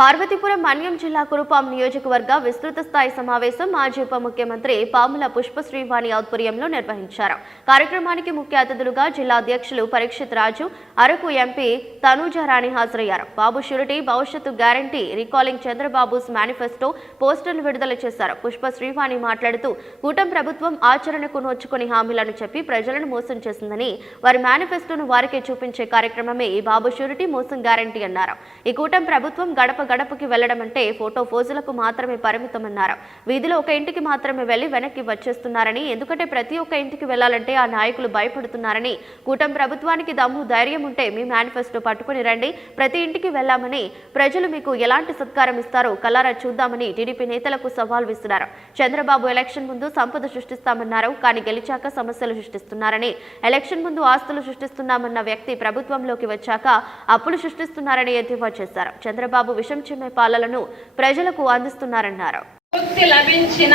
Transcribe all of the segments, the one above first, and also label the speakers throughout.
Speaker 1: పార్వతీపురం మన్యం జిల్లా కురుపాం నియోజకవర్గ విస్తృత స్థాయి సమావేశం మాజీ ఉప ముఖ్యమంత్రి పాముల పుష్పశ్రీవాణి ఆధ్వర్యంలో నిర్వహించారు. కార్యక్రమానికి ముఖ్య అతిథులుగా జిల్లా అధ్యక్షులు పరీక్షిత్ రాజు అరకు ఎంపీ తనూజారాణి హాజరయ్యారు. బాబు షూరిటీ భవిష్యత్తు గ్యారంటీ రీకాలింగ్ చంద్రబాబుస్ మేనిఫెస్టో పోస్టర్లు విడుదల చేశారు. పుష్ప శ్రీవాణి మాట్లాడుతూ కూటమి ప్రభుత్వం ఆచరణకు నోచుకుని హామీలను చెప్పి ప్రజలను మోసం చేసిందని వారి మేనిఫెస్టోను వారికే చూపించే కార్యక్రమమే ఈ బాబు షూరిటీ మోసం గ్యారంటీ అన్నారు. ఈ కూటమి ప్రభుత్వం గడప గడపకి వెళ్ళడం అంటే ఫోటో ఫోజులకు మాత్రమే పరిమితమన్నారు. వీధిలో ఒక ఇంటికి మాత్రమే వెళ్ళి వెనక్కి వచ్చేస్తున్నారని ఎందుకంటే ప్రతి ఒక్క ఇంటికి వెళ్ళాలంటే ఆ నాయకులు భయపడుతున్నారని. కూటమి ప్రభుత్వానికి దమ్ము ధైర్యం ఉంటే మీ మేనిఫెస్టో పట్టుకుని రండి ప్రతి ఇంటికి వెళ్ళామని ప్రజలు మీకు ఎలాంటి సత్కారం ఇస్తారో కలారా చూద్దామని టీడీపీ నేతలకు సవాల్ విస్తున్నారు. చంద్రబాబు ఎలక్షన్ ముందు సంపద సృష్టిస్తామన్నారు కానీ గెలిచాక సమస్యలు సృష్టిస్తున్నారని. ఎలక్షన్ ముందు ఆస్తులు సృష్టిస్తున్నామన్న వ్యక్తి ప్రభుత్వంలోకి వచ్చాక అప్పులు సృష్టిస్తున్నారని ఎద్దేవా చేశారు. చంద్రబాబు విషం చిమ్మే పాలలను ప్రజలకు అందిస్తున్నారన్నారు.
Speaker 2: ముక్తి లభించిన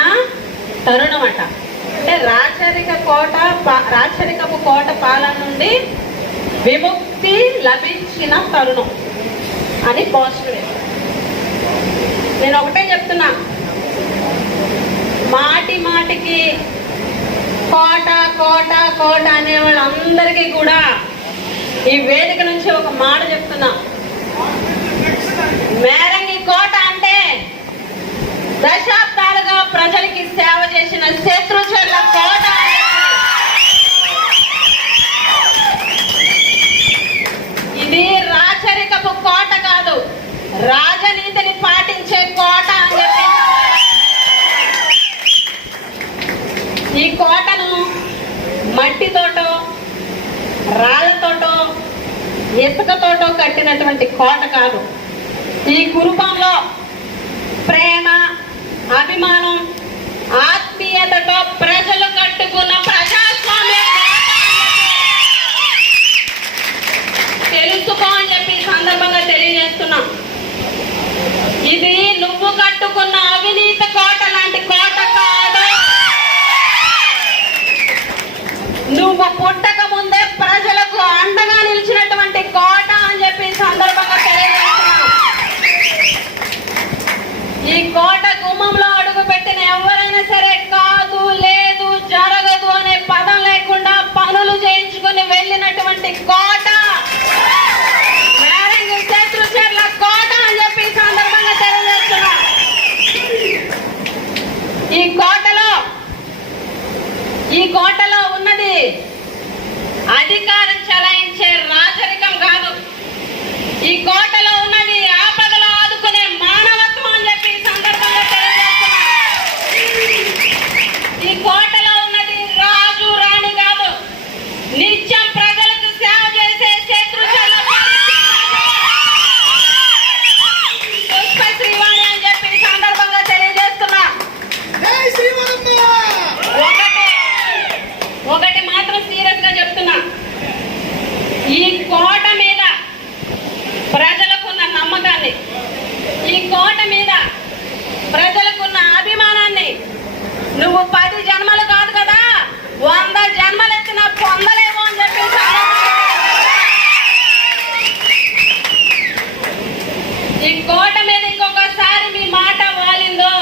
Speaker 2: తరుణమట. అంటే రాచరిక కోట రాచరికపు కోట పాలన నుండి విముక్తి లభించిన తరుణం అని పాజిటివ్ నేను ఒకటే చెప్తున్నా. మాటి మాటికి కోట కోట కోట అనే వాళ్ళందరికీ కూడా ఈ వేదిక నుంచి ఒక మాట చెప్తున్నా. మేరంగి కోట అంటే దశాబ్దాలుగా ప్రజలకి సేవ చేసిన శత్రుచర్ల కోట. ఇది రాచరికపు కోట కాదు రాజనీతిని పాటించే కోట అని ఈ కోటను మట్టితోటో రాళ్ళతోటో ఇసుకతోటో కట్టినటువంటి కోట కాదు. ఈ కురుపంలో ప్రేమ అభిమానం ఆత్మీయతతో ప్రజలు కట్టుకున్న ప్రజాస్వామ్య తెలుసుకో అని చెప్పి సందర్భంగా తెలియజేస్తున్నాం. ఇది నువ్వు కట్టుకున్న అవినీతి కోట లాంటి కోట కాదు. నువ్వు పుట్టక ముందే ప్రజలకు అండగా నిలిచినటువంటి కోట అని చెప్పి ఈ సందర్భంగా తెలియజేస్తున్నాం ఈ కోట గుమ్మంలో అడుగు పెట్టిన ఎవరైనా సరే కాదు లేదు జరగదు అనే పదం లేకుండా పనులు చేయించుకుని వెళ్ళినటువంటి కోట. శత్రుచర్ల కోట అని చెప్పి సందర్భంగా తెలియజేస్తున్నా. ఈ కోటలో ఈ కోటలో ఉన్నది అధికారం చెప్తున్నా. ఈ కోట మీద ప్రజలకున్న నమ్మకాన్ని ఈ కోట మీద ప్రజలకున్న అభిమానాన్ని నువ్వు పది జన్మలు కాదు కదా వంద జన్మలు ఎత్తిన పొందలేమో అని చెప్పి ఈ కోట మీద ఇంకొకసారి మీ మాట వాలిందో?